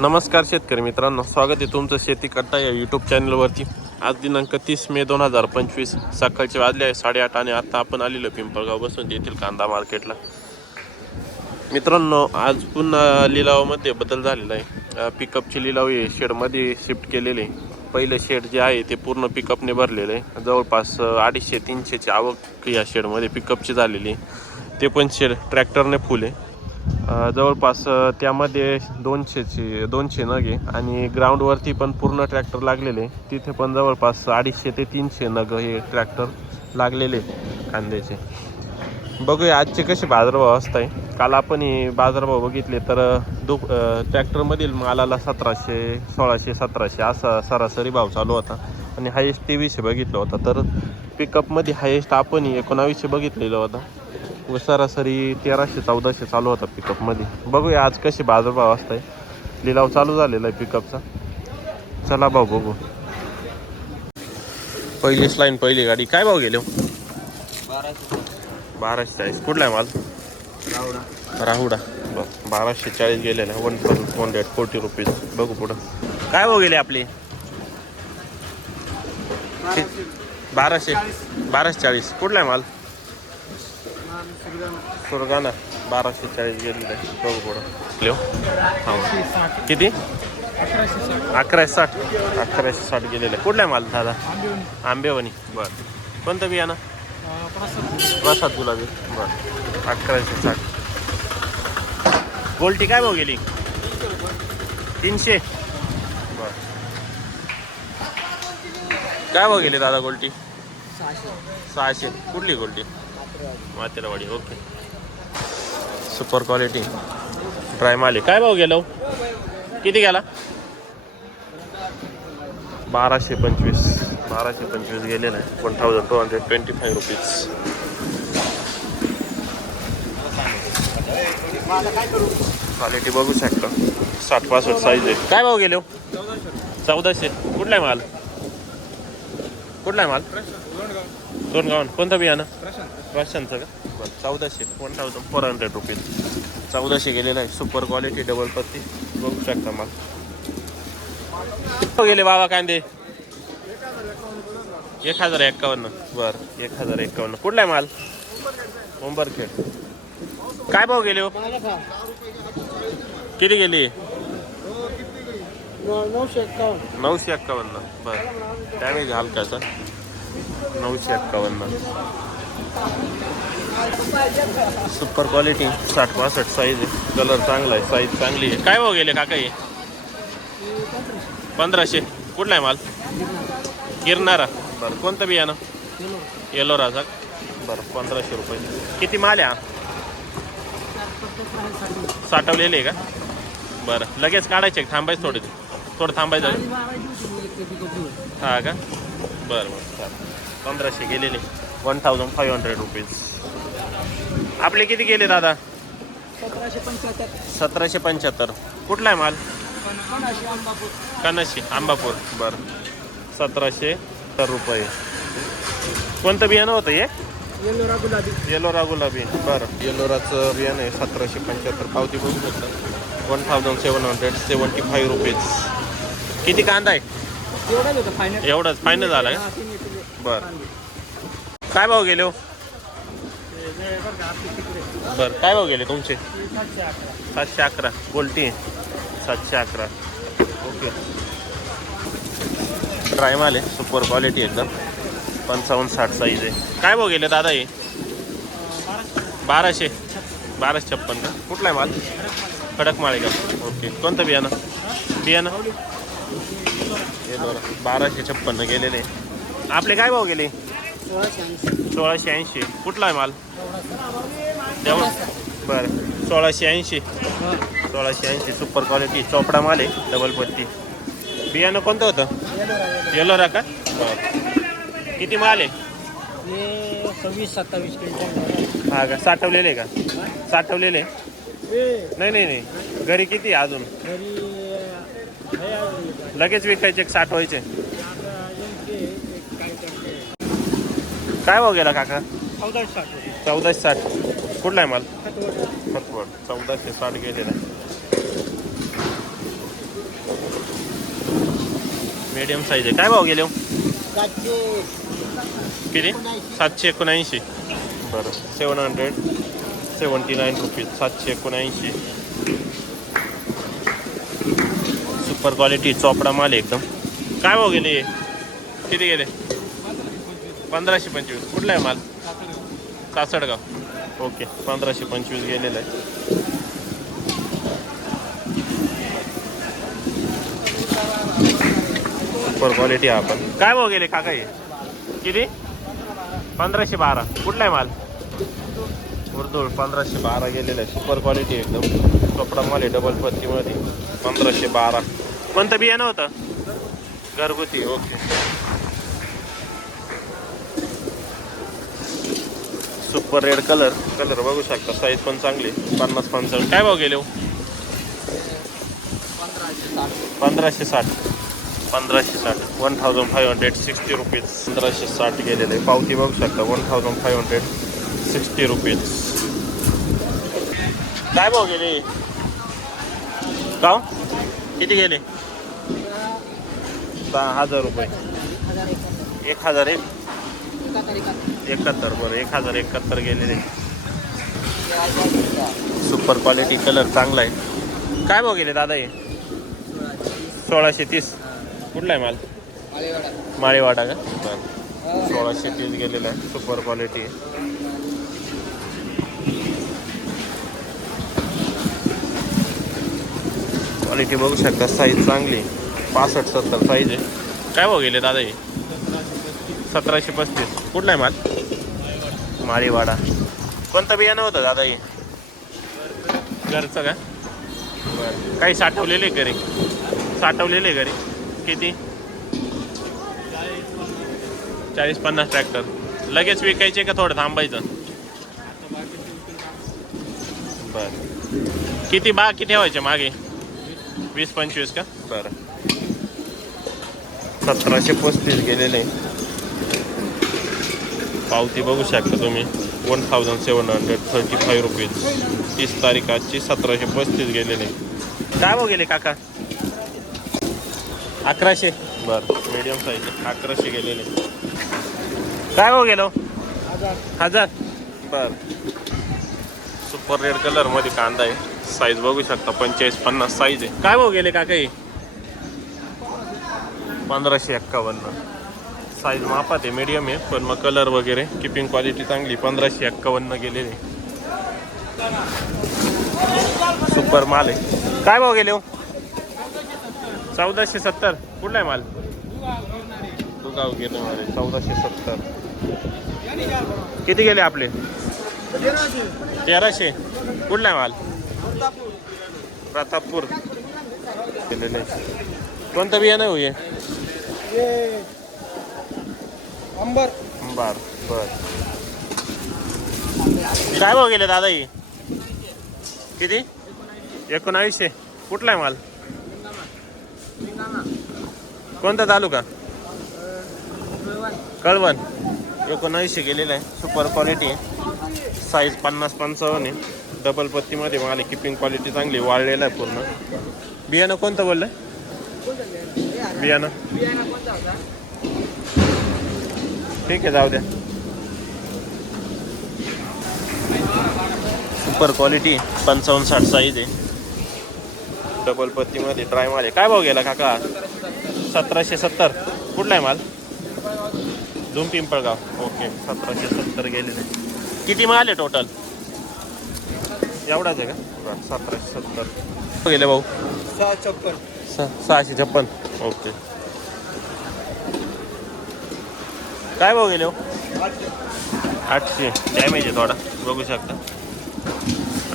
नमस्कार शेतकरी मित्रांनो स्वागत आहे तुमचं शेती करता या यूट्यूब चॅनलवरती आज दिनांक तीस मे दोन हजार पंचवीस सकाळचे वाजले आहे साडेआठ आणि आता आपण आलेलो पिंपळगाव बसून येथील कांदा मार्केटला. मित्रांनो आज पुन्हा लिलावामध्ये बदल झालेला आहे. पिकअपची लिलाव हे शेडमध्ये शिफ्ट केलेले आहे. पहिलं शेड जे आहे ते पूर्ण पिकअपने भरलेलं आहे. जवळपास अडीचशे तीनशेची आवक या शेडमध्ये पिकअपची झालेली आहे. ते पण शेड ट्रॅक्टरने फुल आहे. जवळपास त्यामध्ये दोनशेची दोनशे नग आहे आणि ग्राउंडवरती पण पूर्ण ट्रॅक्टर लागलेले. तिथे पण जवळपास अडीचशे ते तीनशे नग हे ट्रॅक्टर लागलेले कांद्याचे. बघूया आजचे कसे बाजारभाव असताय. काल आपण हे बाजारभाव बघितले तर दु ट्रॅक्टरमधील मालाला सतराशे सोळाशे सतराशे असा सरासरी भाव चालू होता. आणि हायेस्ट तेवीसशे बघितलं होता. तर पिकअपमध्ये हायेस्ट आपण एकोणावीसशे बघितलेलं होता. सरासरी तेराशे चौदाशे चालू होता पिकअपमध्ये बघूया आज कसे बाजारभाव असताय. लिलाव चालू झालेला आहे पिकअपचा चला भाऊ बघू. पहिलीच लाईन पहिली गाडी. काय भाव गेले हो? बाराशे चाळीस. कुठला आहे माल? राहुडा. बरं बाराशे चाळीस गेलेला one thousand hundred forty rupees बघू पुढं. काय भाव गेले आपले? बाराशे. बाराशे चाळीस. कुठला आहे माल? सुरगाणा बाराशे चाळीस गेलेलं आहे. बघू पुढं. लिओ हा किती? अकराशे साठ. अकराशे साठ गेलेलं आहे. कुठला आहे माल दादा? आंबेवणी बरं. कोणतं बियाणं? प्रसाद गुलाबी. बरं. अकराशे साठ. गोल्टी काय भाव गेली? तीनशे. बर. काय भाव गेली दादा गोल्टी? सहाशे. कुठली गोल्टी? Materawadi okay. Super quality. Dry माले काय भाव गेलो हो? किती गेला? बाराशे पंचवीस. बाराशे पंचवीस गेले नाही one thousand two hundred twenty five rupees quality बघू शकता. साठ पासष्ट साईज आहे. काय भाव गेले हो? चौदाशे. कुठला आहे माल? कुठला आहे माल? दोन कोणतं बियाणं? प्रशांतचं का? बरं चौदाशे. One thousand four hundred rupees चौदाशे गेलेला आहे. सुपर क्वालिटी डबल पत्ती. बघू शकता माल. किती गेले बाबा कांदे. एक हजार एक्कावन्न बरं. एक हजार एक्कावन्न कुठला आहे माल? उंबरखेड काय भाव गेले हो? किती गेली? नऊशे एक्कावन्न नऊशे एक्कावन्न बरं. डॅमेज हलकाचा नऊशे एक्कावन्न सुपर क्वालिटी साठ पासष्ट साईज आहे. कलर चांगला आहे साईज चांगली आहे. काय भाव गेले काका हे? पंधराशे. कुठला आहे माल? गिरणारा बरं कोणतं बियाणं? येलोराचा बरं पंधराशे रुपये. किती माल आहे हा? साठवलेले आहे का? बरं लगेच काढायचे थांबायचं थोडे थोडं थांबायचं हा का? बरं बरं चालेल. पंधराशे गेलेले. One thousand five hundred rupees आपले किती गेले दादा? सतराशे पंच्याहत्तर. सतराशे पंच्याहत्तर. कुठला आहे माल? कनाशी आंबापूर बरं. सतराशे तर रुपये. कोणतं बियाणं होतं हे? येलोरा गुलाबी. येलोरा गुलाबी. बरं. येलोराचं बियाणं आहे सतराशे पंच्याहत्तर. पावती बघू शकता. One thousand seven hundred seventy five rupees किती कांदा आहे? एवढंच फायनल झाला हा, येतील. बरं. काय भाव गेले हो? बरं काय भाव गेले तुमचे? सातशे अकरा. गोल्टी सातशे अकरा. ओके. ड्राय माल आहे. सुपर क्वालिटी एकदम. पंचावन्न साठ साईज आहे. काय भाव गेले दादा हे? बाराशे. बाराशे छप्पन का? कुठला आहे माल? कडक माळे का? ओके. कोणतं बियाणं? बियाणं? हे बरं बाराशे छप्पन्न गेलेले. आपले काय भाव गेले? सोळाशे ऐंशी. कुठला आहे माल? तेव्हा बरं. सोळाशे ऐंशी. सोळाशे ऐंशी. सुपर क्वालिटी चोपडा माल आहे. डबल पत्ती बियाणं कोणतं होतं? येलोरा, येलोरा. येलोरा का? बरं. किती माल आहे? हे सव्वीस सत्तावीस हा का? साठवलेले का? साठवलेले? नाही नाही नाही. घरी किती आहे अजून? लगेच विकायचे साठवायचे आता यांचे एक काय करते काय भाव गेला काका? चौदाशे साठ. चौदाशे साठ. कुठला आहे माल? खतवट. फतवड चौदाशे साठ गेलेला मीडियम साईज आहे. काय भाव गेले हो? किती? सातशे एकोणऐंशी. बरं. Seven hundred seventy nine rupees सातशे एकोणऐंशी. सुपर क्वालिटी चोपडा माल आहे एकदम. काय भाव गेले? किती गेले? पंधराशे पंचवीस. कुठला आहे माल? सासडगाव ओके पंधराशे पंचवीस गेलेलं आहे. सुपर क्वालिटी आहे आपण. काय भाव गेले काका हे? किती? पंधराशे बारा. कुठला आहे माल? उर्दूळ पंधराशे बारा गेलेला आहे. सुपर क्वालिटी एकदम. कपडा माल आहे डबल पत्तीमध्ये. पंधराशे बारा. कोणतं बियाणं होतं? घरगुती okay. Super red colour colour बघू शकता. साईज पण चांगली. पन्नास पंचावन्न. काय भाव गेले हो? पंधराशे साठ. पंधराशे साठ. One thousand five hundred sixty rupees पंधराशे साठ गेलेले. पावती बघू शकता. One thousand five hundred sixty rupees काय भाव गेले? का किती गेले? दहा हजार रुपये. एक हजार एक. एकाहत्तर बरं. एक हजार एकाहत्तर गेलेले. सुपर क्वालिटी कलर चांगला आहे. काय भाव गेले दादा हे? सोळाशे तीस. कुठला आहे माल? माळेवाडा का? बरं. सोळाशे तीस गेलेला आहे. सुपर क्वालिटी क्वालिटी बघू शकता. साईज चांगली पासष्ट सत्तर साईज आहे. काय भाव गेले दादा हे? सतराशे पस्तीस. कुठला आहे माल? माळेवाडा. कोणतं बियाणं होतं दादा हे? घरचं का? बरं काही साठवलेले घरी साठवलेले घरी किती? चाळीस पन्नास ट्रॅक्टर. लगेच विकायचे का थोडं थांबायचं? बरं. किती बाकी ठेवायचे मागे? वीस पंचवीस का? बरं. सतराशे पस्तीस गेलेले. पावती बघू शकता तुम्ही. One thousand seven hundred thirty five rupees तीस तारीख आजची सतराशे पस्तीस गेलेले. काय भाव गेले काका? अकराशे. बरं मीडियम साईज अकराशे गेलेले. काय भाव गेलो? हजार. बर. सुपर रेड कलरमध्ये कांदा आहे. साईज बघू शकता पंचेचाळीस पन्नास साईज आहे. काय भाव गेले काका पंधराशे एक्कावन्न. साईज मापात आहे मीडियम आहे पण मग कलर वगैरे किपिंग क्वालिटी चांगली पंधराशे एक्कावन्न गेलेले. सुपर माल आहे. काय भाव गेले हो? चौदाशे सत्तर. कुठला आहे माल? दुगाव गेलं माल आहे, चौदाशे सत्तर. किती गेले आपले? तेराशे. कुठला आहे माल? प्रतापपूर. गेलेले. कोणतं बियाणं आहे हो? अंबर. बर बर. काय भाव गेले दादा ही? किती? एकोणावीसशे. कुठला आहे माल? कोणता तालुका? कळवण. एकोणावीसशे गेलेला आहे. सुपर क्वालिटी आहे. साईज पन्नास पंचावन्न आहे. डबल पत्तीमध्ये माल आहे. किपिंग क्वालिटी चांगली वाळलेलं आहे पूर्ण. बियाणं कोणतं बोललं? बियाणं. ठीक आहे जाऊ द्या. सुपर क्वालिटी पंचावन्न साठ साईज आहे. डबल पत्तीमध्ये ड्राय माल आहे काय भाव गेला काका? सतराशे सत्तर. कुठला आहे माल? झुम पिंपळगाव. ओके सतराशे सत्तर गेलेले किती माल आहे टोटल एवढाच आहे का? सतराशे सत्तर. गेले भाऊ? सहा छप्पन. सहाशे छप्पन. ओके काय भाव गेले हो? आठशे. डॅमेज आहे थोडा. बघू शकता.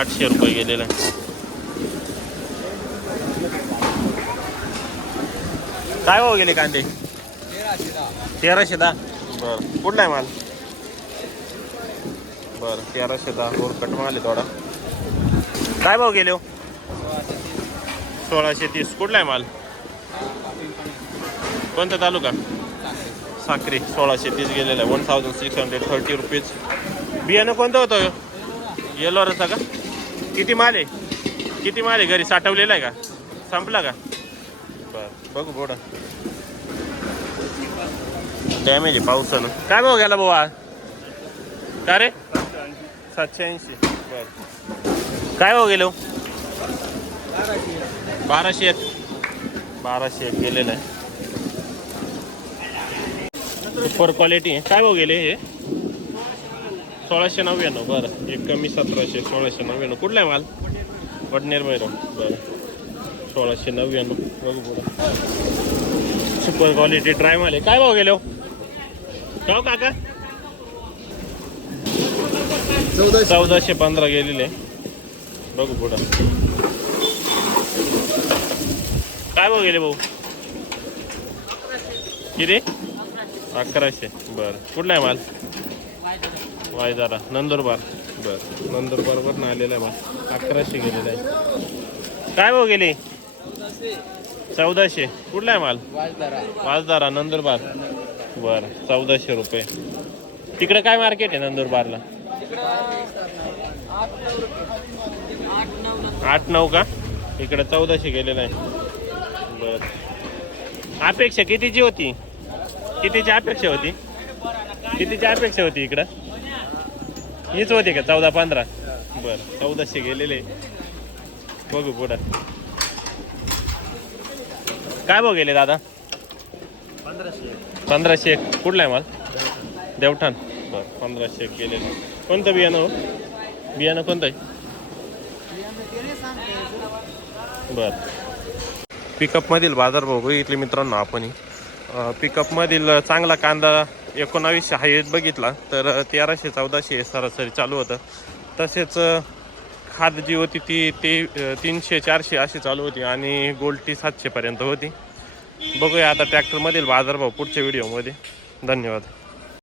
आठशे रुपये गेलेला आहे काय भाव गेले कांदे? तेराशे दहा. बरं. कुठला आहे माल? बरं. तेराशे दहा. वर कट माल आहे थोडा. काय भाव गेले हो? सोळाशे तीस. कुठला आहे माल? कोणता तालुका? साक्री सोळाशे तीस गेलेला आहे. One thousand six hundred thirty rupees बियाणं कोणतं होतं? येलोरचा का? किती माल आहे? किती माल आहे? घरी साठवलेला आहे का? संपला का? बरं बघू बोडा डॅमेज आहे पावसानं. काय भाऊ गेला बाबा का रे? सातशे ऐंशी. बरं. काय भाऊ गेलो? बाराशे बाराशे एक गेलेलं आहे. सुपर क्वालिटी आहे काय भाऊ गेले हे? सोळाशे नव्याण्णव. बरं. एक कमी सतराशे सोळाशे नव्याण्णव. कुठला आहे माल? वडनेर मैरो बरं. सोळाशे नव्याण्णव. बघू पुढं. सुपर क्वालिटी ट्राय माल आहे. काय भाऊ गेले हो? काका. चौदाशे चौदाशे पंधरा गेलेले. बघू पुढं. काय भाव गेले भाऊ? किती? अकराशे. बर. कुठला आहे माल? वायदारा नंदुरबार. बर. नंदुरबार ना आलेला आहे माल. अकराशे गेलेला आहे. काय भाऊ गेले? चौदाशे. कुठला आहे माल? वाजदारा नंदुरबार. बर. चौदाशे रुपये. तिकडे काय मार्केट आहे नंदुरबारला? आठ नऊ का? इकडे चौदाशे गेलेला आहे. बर. अपेक्षा कितीची होती? कितीची अपेक्षा होती? कितीची अपेक्षा होती इकडं? हीच होती का चौदा पंधरा? बर चौदाशे गेलेले. बघू पुढं. काय भाऊ गेले दादा? पंधराशे. एक कुठला आहे माल? देवठाण. बर पंधराशे एक गेलेले. कोणतं बियाणं हो? बियाणं कोणतं आहे? बर. पिकअपमधील बाजारभाव बघितले मित्रांनो आपण पिकअपमधील चांगला कांदा एकोणावीसशे हायेस्ट बघितला तर तेराशे चौदाशे सरासरी चालू होतं. तसेच खाद जी होती ती ते तीनशे चारशे अशी चालू होती आणि गोल्टी सातशेपर्यंत होती. बघूया आता ट्रॅक्टरमधील बाजारभाव पुढच्या व्हिडिओमध्ये धन्यवाद.